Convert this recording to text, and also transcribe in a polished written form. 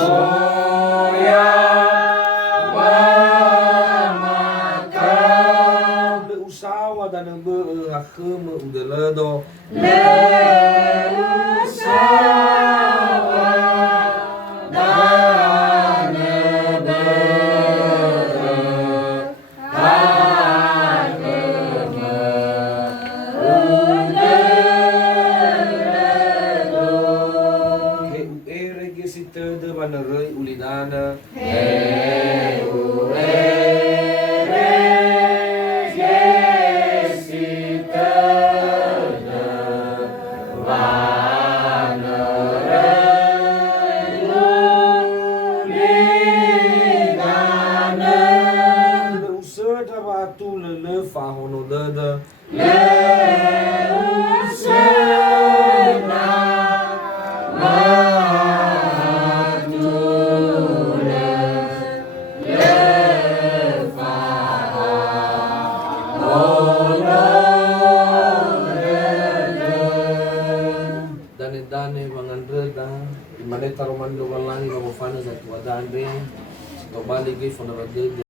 soya mamakam le usawa dan be hakem udeledo le usawa dan be de banerei ulidana dane mangandreda imaneta romando walangi no fana satuada ande to bali gi fonda